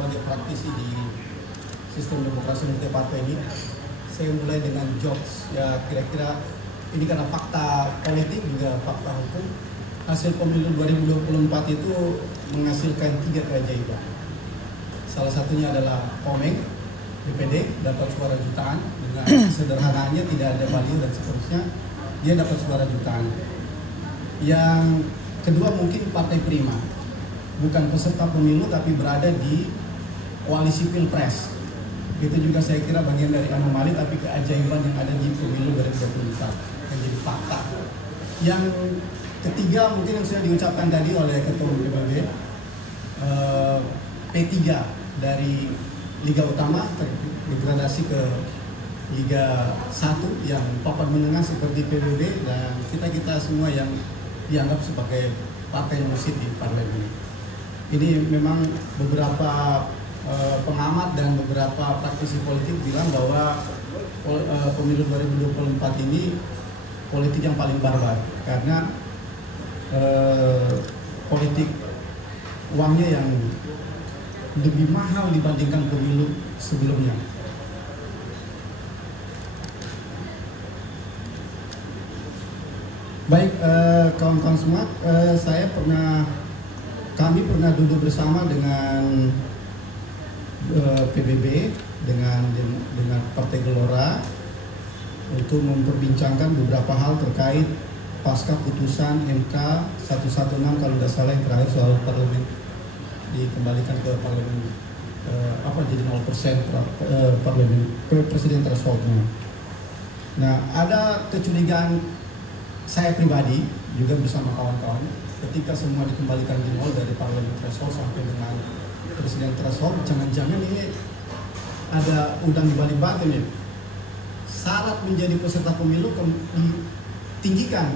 sebagai praktisi di sistem demokrasi multipartai ini, saya mulai dengan jokes ya, kira-kira ini karena fakta politik juga fakta hukum. Hasil pemilu 2024 itu menghasilkan 3 keajaiban. Salah satunya adalah Komeng DPD dapat suara jutaan dengan sederhananya, tidak ada baliho dan seterusnya, dia dapat suara jutaan. Yang kedua mungkin Partai Prima, bukan peserta pemilu tapi berada di koalisi pilpres. Itu juga saya kira bagian dari anomali tapi keajaiban yang ada di pemilu 2024 menjadi fakta. Yang ketiga mungkin yang sudah diucapkan tadi oleh Ketua Umum PBB, P3 dari Liga Utama degradasi ke Liga 1 yang papan menengah seperti PBB, dan kita semua yang dianggap sebagai partai musid di parlemen. Ini memang beberapa pengamat dan beberapa praktisi politik bilang bahwa pemilu 2024 ini politik yang paling barbar karena politik uangnya yang lebih mahal dibandingkan pemilu sebelumnya. Baik, kawan-kawan semua, kami pernah duduk bersama dengan PBB, dengan Partai Gelora untuk memperbincangkan beberapa hal terkait pasca putusan MK 116 kalau tidak salah yang terakhir soal parlemen dikembalikan ke parlemen jadi 0% parlemen presiden thresholdnya. Nah, ada kecurigaan saya pribadi juga bersama kawan-kawan ketika semua dikembalikan di nol dari parlemen threshold sampai dengan presiden threshold, jangan-jangan ini ada udang di balik batu nih. Syarat menjadi peserta pemilu ditinggikan.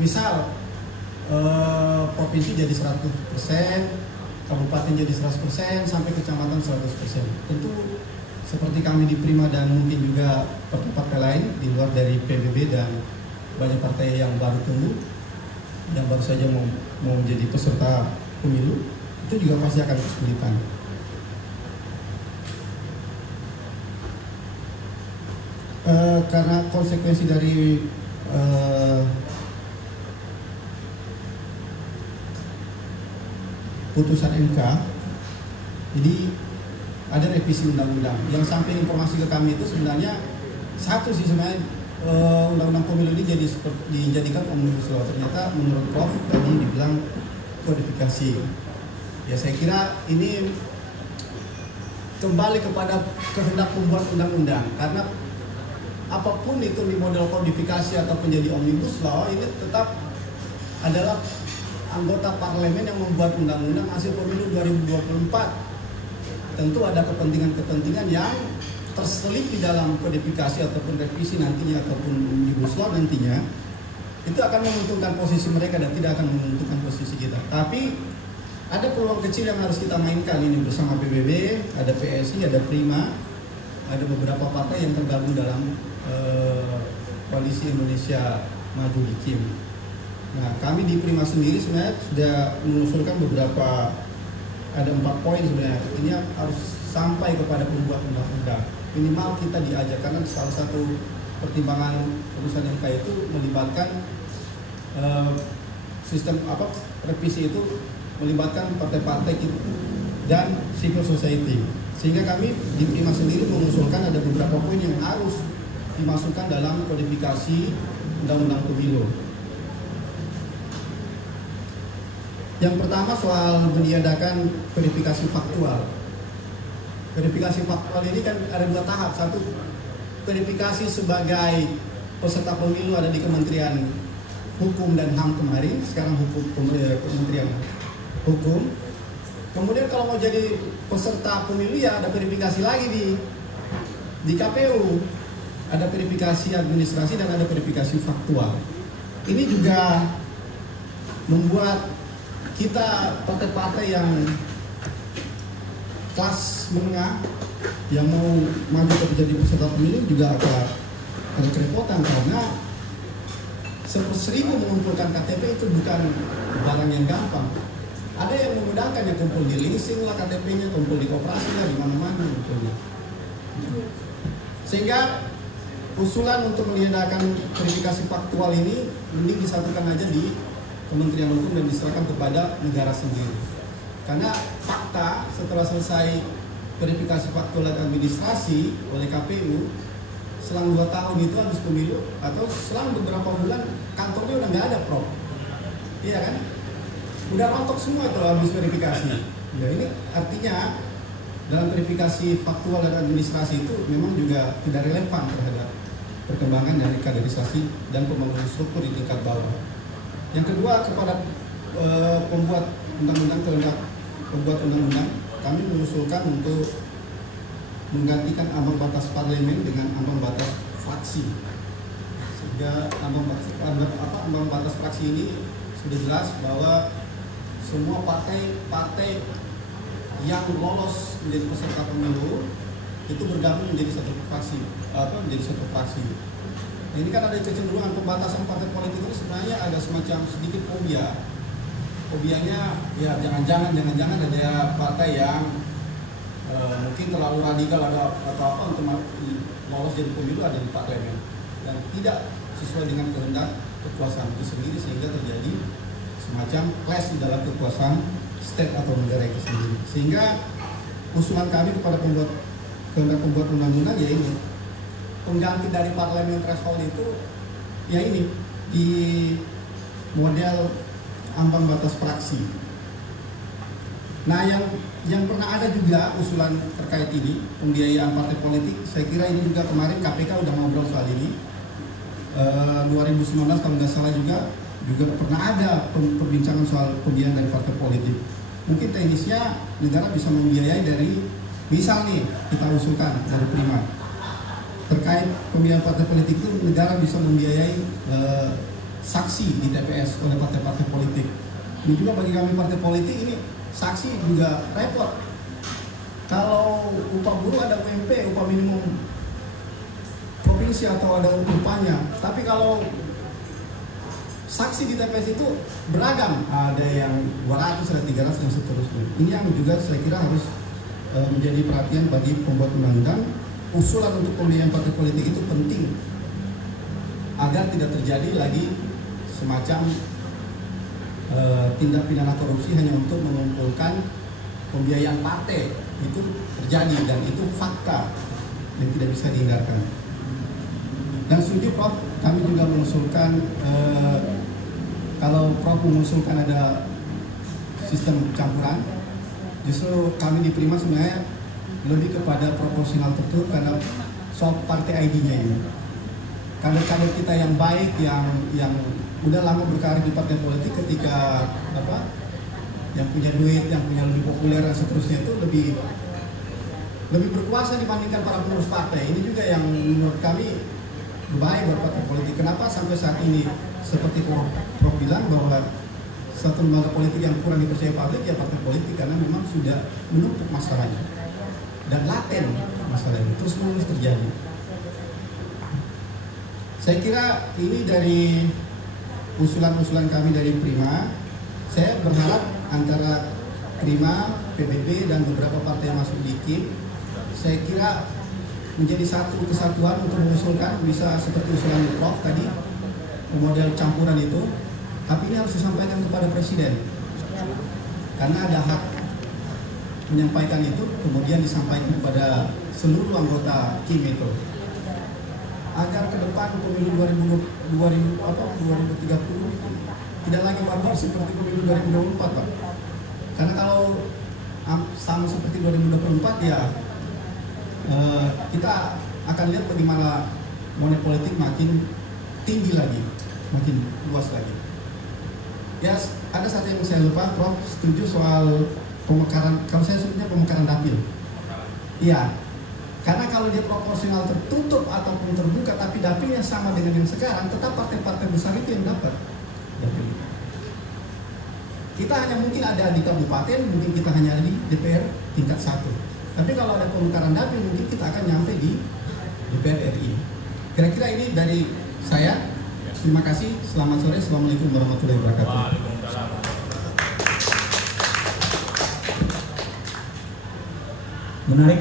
Misal provinsi jadi 100%, kabupaten jadi 100%, sampai kecamatan 100%. Tentu seperti kami di Prima dan mungkin juga partai-partai lain di luar dari PBB dan banyak partai yang baru tumbuh, yang baru saja mau menjadi peserta pemilu, itu juga pasti akan kesulitan. Karena konsekuensi dari putusan MK, jadi ada revisi undang-undang yang sampai informasi ke kami itu sebenarnya satu sih sebenarnya, undang-undang pemilu ini dijadikan omnibus law. Ternyata menurut Prof tadi dibilang kodifikasi. Ya saya kira ini kembali kepada kehendak pembuat undang-undang, karena apapun itu di model kodifikasi atau menjadi omnibus law, ini tetap adalah anggota parlemen yang membuat undang-undang hasil pemilu 2024. Tentu ada kepentingan-kepentingan yang terselip di dalam kodifikasi ataupun revisi nantinya ataupun omnibus law nantinya, itu akan menguntungkan posisi mereka dan tidak akan menguntungkan posisi kita. Tapi ada peluang kecil yang harus kita mainkan ini bersama PBB, ada PSI, ada Prima, ada beberapa partai yang tergabung dalam koalisi Indonesia Maju di KIM. Nah, kami di Prima sendiri sebenarnya sudah mengusulkan beberapa, ada 4 poin sebenarnya. Ini harus sampai kepada pembuat undang-undang. Minimal kita diajak, karena salah satu pertimbangan putusan MK itu melibatkan sistem revisi itu melibatkan partai-partai dan civil society. Sehingga kami di Prima sendiri mengusulkan ada beberapa poin yang harus dimasukkan dalam kodifikasi undang-undang pemilu. Yang pertama soal meniadakan verifikasi faktual. Verifikasi faktual ini kan ada 2 tahap. Satu, verifikasi sebagai peserta pemilu ada di Kementerian Hukum dan HAM kemarin, sekarang Kementerian Hukum. Kemudian kalau mau jadi peserta pemilu ya ada verifikasi lagi di KPU. Ada verifikasi administrasi dan ada verifikasi faktual. Ini juga membuat kita partai-partai yang kelas menengah yang mau maju menjadi peserta pemilu juga agak kerepotan, karena 1/1000 mengumpulkan KTP itu bukan barang yang gampang. Ada yang memudahkan, ya kumpul di leasing lah KTP-nya, kumpul di koperasi lah, di mana-mana kumpulnya. Sehingga usulan untuk meniadakan verifikasi faktual ini mending disatukan aja di Kementerian Hukum dan diserahkan kepada negara sendiri. Karena fakta setelah selesai verifikasi faktual dan administrasi oleh KPU, selang 2 tahun itu habis pemilu atau selang beberapa bulan kantornya udah nggak ada, Prof. Iya kan? Udah rontok semua itu habis verifikasi. Ya ini artinya dalam verifikasi faktual dan administrasi itu memang juga tidak relevan terhadap perkembangan dari kaderisasi dan pembangunan struktur di tingkat bawah. Yang kedua, kepada pembuat undang-undang, kami mengusulkan untuk menggantikan ambang batas parlemen dengan ambang batas fraksi. Sehingga ambang batas fraksi ini sudah jelas bahwa semua partai yang lolos menjadi peserta pemilu itu bergabung menjadi satu fraksi. Ini kan ada kecenderungan pembatasan partai politik ini sebenarnya ada semacam sedikit fobia. Fobianya ya jangan-jangan ada partai yang mungkin terlalu radikal atau apa untuk lolos jadi pemilu ada di parlemen dan tidak sesuai dengan kehendak kekuasaan itu sendiri sehingga terjadi semacam clash di dalam kekuasaan state atau negara itu sendiri. Sehingga usulan kami kepada pembuat undang-undang ya ini, pengganti dari parlemen threshold itu ya ini di model ambang batas fraksi. Nah, yang pernah ada juga usulan terkait ini pembiayaan partai politik, saya kira ini juga kemarin KPK udah ngobrol soal ini. 2019 kalau nggak salah juga pernah ada perbincangan soal pembiayaan dari partai politik. Mungkin teknisnya negara bisa membiayai dari, misal nih kita usulkan dari Prima terkait pembiayaan partai politik itu negara bisa membiayai saksi di TPS oleh partai-partai politik. Ini juga bagi kami partai politik ini saksi juga repot. Kalau upah buruh ada UMP, upah minimum provinsi atau ada upahnya, tapi kalau saksi di TPS itu beragam, ada yang 200, ada 300 dan seterusnya. Ini yang juga saya kira harus menjadi perhatian bagi pembuat undang-undang. Usulan untuk pembiayaan partai politik itu penting agar tidak terjadi lagi semacam tindak pidana korupsi hanya untuk mengumpulkan pembiayaan partai. Itu terjadi dan itu fakta yang tidak bisa dihindarkan. Dan setuju Prof, kami juga mengusulkan kalau Prof mengusulkan ada sistem campuran, justru kami di Prima sebenarnya lebih kepada proporsional tertutup karena soal partai ID-nya ini. Kader-kader kita yang baik, yang udah lama berkarir di partai politik, ketika yang punya duit, yang punya lebih populer dan seterusnya itu lebih berkuasa dibandingkan para pengurus partai. Ini juga yang menurut kami berbahaya buat partai politik. Kenapa sampai saat ini seperti Prof bilang bahwa satu lembaga politik yang kurang dipercaya publik ya partai politik, karena memang sudah menumpuk masalahnya dan laten masalah ini terus menerus terjadi. Saya kira ini dari usulan-usulan kami dari Prima. Saya berharap antara Prima, PBB dan beberapa partai yang masuk di KIM, saya kira menjadi satu kesatuan untuk mengusulkan, bisa seperti usulan Prof tadi, model campuran itu, tapi ini harus disampaikan kepada Presiden karena ada hak menyampaikan itu, kemudian disampaikan kepada seluruh anggota KIM itu agar ke depan pemilu 2030 tidak lagi barbar seperti pemilu 2024 Pak. Karena kalau sama seperti 2024 ya kita akan lihat bagaimana money politik makin tinggi lagi, makin luas lagi. Ya ada satu yang saya lupa, Prof setuju soal pemekaran, kalau saya sebutnya pemekaran dapil. Iya, karena kalau dia proporsional tertutup ataupun terbuka tapi dapilnya sama dengan yang sekarang, tetap partai-partai besar itu yang dapat dapil. Kita hanya mungkin ada di kabupaten, mungkin kita hanya ada di DPR tingkat 1. Tapi kalau ada pemekaran dapil, mungkin kita akan nyampe di DPR RI. Kira-kira ini dari saya. Terima kasih. Selamat sore. Assalamualaikum warahmatullahi wabarakatuh. menarik